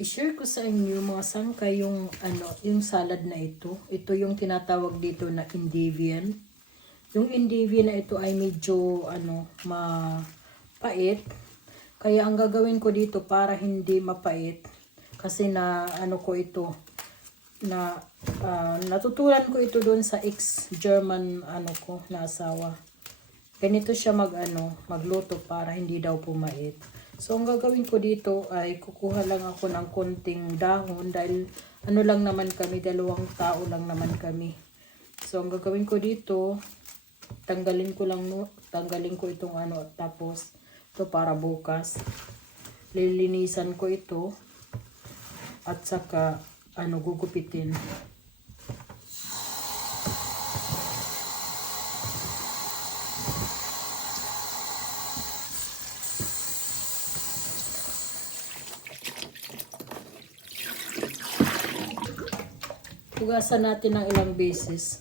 I-share ko sa inyo mga sangkay yung salad na ito. Ito yung tinatawag dito na Endivian. Yung Endivian na ito ay medyo mapait. Kaya ang gagawin ko dito para hindi mapait, kasi na ko ito na natutulan ko ito doon sa ex-German na asawa. Ganito siya magluto para hindi daw pumait. So, ang gagawin ko dito ay kukuha lang ako ng konting dahon dahil lang naman kami, 2 tao lang naman kami. So, ang gagawin ko dito, tanggalin ko itong tapos ito para bukas. Lilinisan ko ito at saka gugupitin. Hugasan natin ng ilang beses.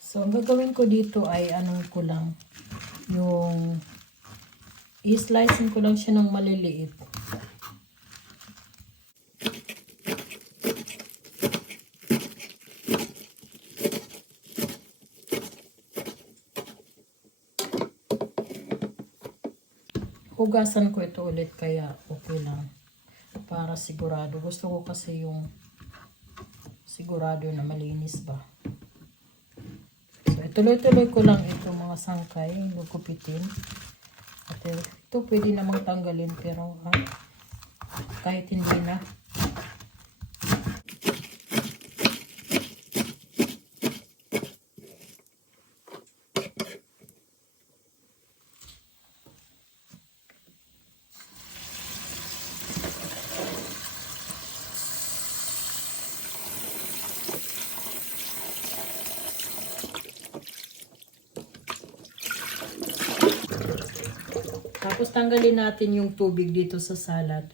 So, ang gagawin ko dito ay ko lang, yung i-slicing ko lang siya ng maliliit. Hugasan ko ito ulit kaya okay lang. Para sigurado. Gusto ko kasi yung sigurado na malinis ba. So, ituloy-tuloy ko lang ito mga sangkay. Gugupitin. At ito pwede namang tanggalin pero kahit hindi na. Tapos tanggalin natin yung tubig dito sa salad.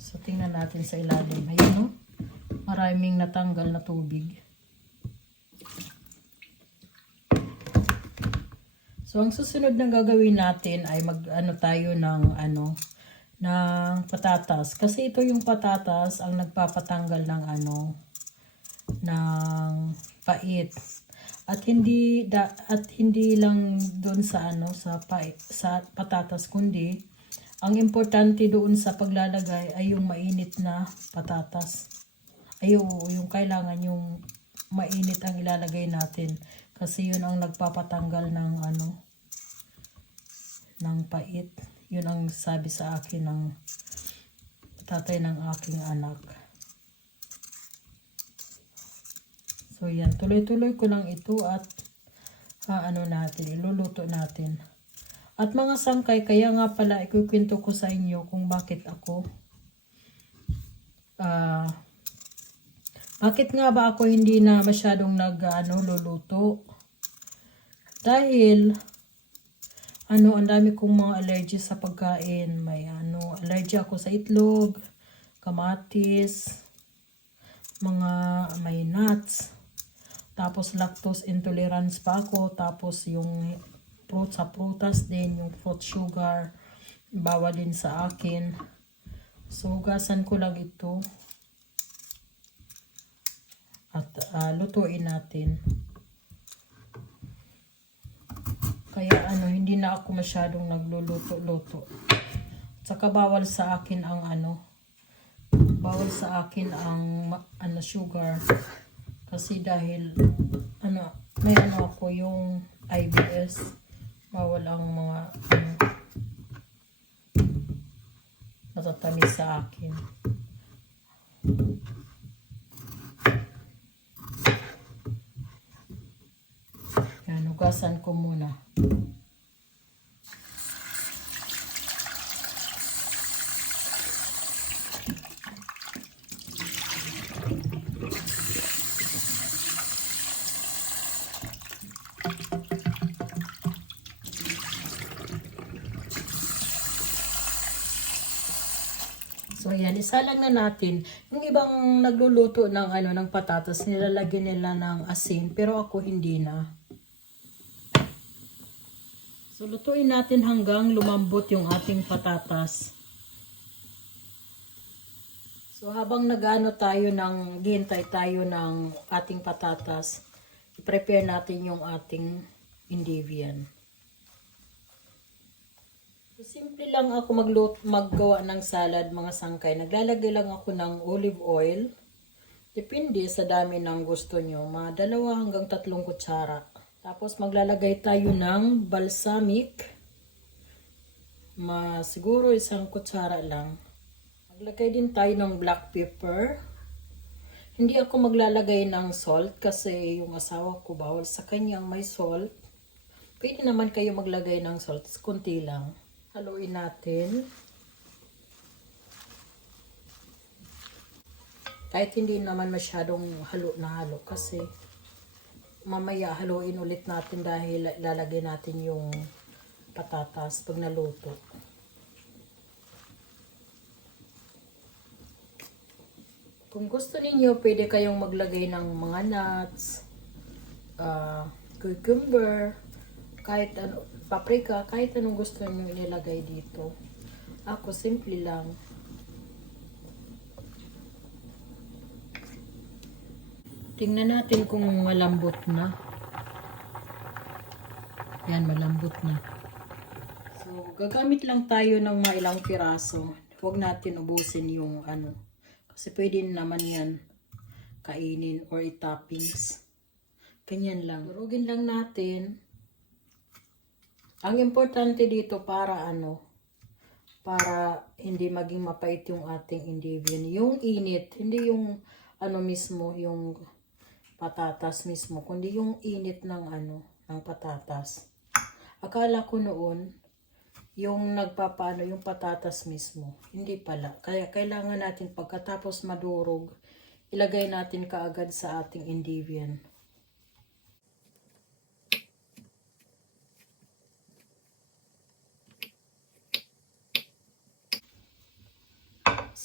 So tingnan natin sa ilalim. Ayun, maraming natanggal na tubig. So ang susunod na gagawin natin ay tayo ng patatas, kasi ito yung patatas ang nagpapatanggal ng ng pait, at hindi lang doon sa sa patatas, kundi ang importante doon sa paglalagay ay yung mainit na patatas. Yung kailangan yung mainit ang ilalagay natin, kasi yun ang nagpapatanggal ng ng pait. Yun ang sabi sa akin ng tatay ng aking anak. So yan, tuloy-tuloy ko lang ito at iluluto natin. At mga sangkay, kaya nga pala ikukwento ko sa inyo kung bakit bakit nga ba ako hindi na masyadong luluto. Dahil ang dami kong mga allergy sa pagkain. May allergy ako sa itlog, kamatis, may nuts. Tapos lactose intolerance pa ako. Tapos yung prutas din, yung fruit sugar, bawal din sa akin. So hugasan ko lang ito. At lutuin natin. Kaya hindi na ako masyadong nagluluto-luto. Saka bawal sa akin ang sugar. Kasi dahil may ako yung IBS. Bawal ang mga matatamis sa akin. Yan, hugasan ko muna. So yan, isalang na natin. Yung ibang nagluluto ng ng patatas, nilalagyan nila ng asin, pero ako hindi na. So lutuin natin hanggang lumambot yung ating patatas. So habang ghihintay tayo ng ating patatas, i-prepare natin yung ating Indivian. So, simple lang ako maggawa ng salad, mga sangkay. Naglalagay lang ako ng olive oil. Depende sa dami ng gusto nyo. Mga 2 hanggang 3 kutsara. Tapos maglalagay tayo ng balsamic. Siguro 1 kutsara lang. Maglagay din tayo ng black pepper. Hindi ako maglalagay ng salt kasi yung asawa ko bawal sa kanyang may salt. Pwede naman kayo maglagay ng salt. Kunti lang. Haluin natin. Kahit hindi naman masyadong halo na halo kasi mamaya haluin ulit natin dahil lalagay natin yung patatas pag naluto. Kung gusto niyo pwede kayong maglagay ng mga nuts, cucumber, kahit ano, paprika, kahit anong gusto niyo inilagay dito. Ako simple lang. Tingnan natin kung malambot na. Yan, malambot na. So, gagamit lang tayo ng mga ilang piraso. Huwag natin ubusin yung kasi pwede naman yan kainin or i-toppings. Ganyan lang. Durugin lang natin. Ang importante dito para para hindi maging mapait yung ating Indivian. Yung init, hindi yung mismo, yung patatas mismo, kundi yung init ng ng patatas. Akala ko noon, yung yung patatas mismo. Hindi pala. Kaya kailangan natin pagkatapos madurog, ilagay natin kaagad sa ating Indivian.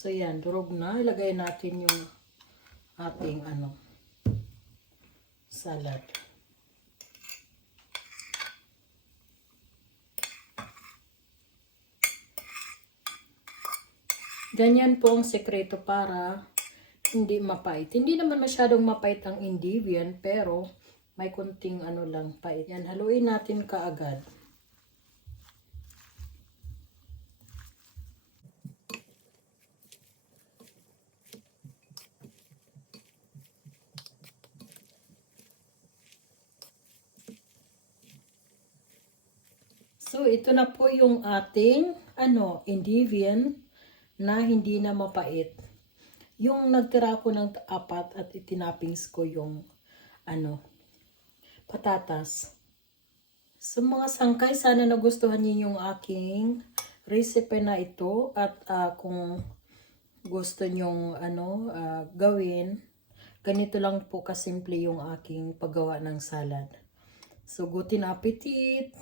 So yan, durog na. Ilagay natin yung ating salad. Ganyan po ang sekreto para hindi mapait. Hindi naman masyadong mapait ang Indivian, pero may kunting lang pait. Yan, haluin natin kaagad. So, ito na po yung ating Indivian na hindi na mapait. Yung nagtira ko ng 4 at itinappings ko yung patatas. So, mga sangkay, sana nagustuhan niyo yung aking recipe na ito at kung gusto nyong gawin, ganito lang po kasimple yung aking paggawa ng salad. So, good appetit!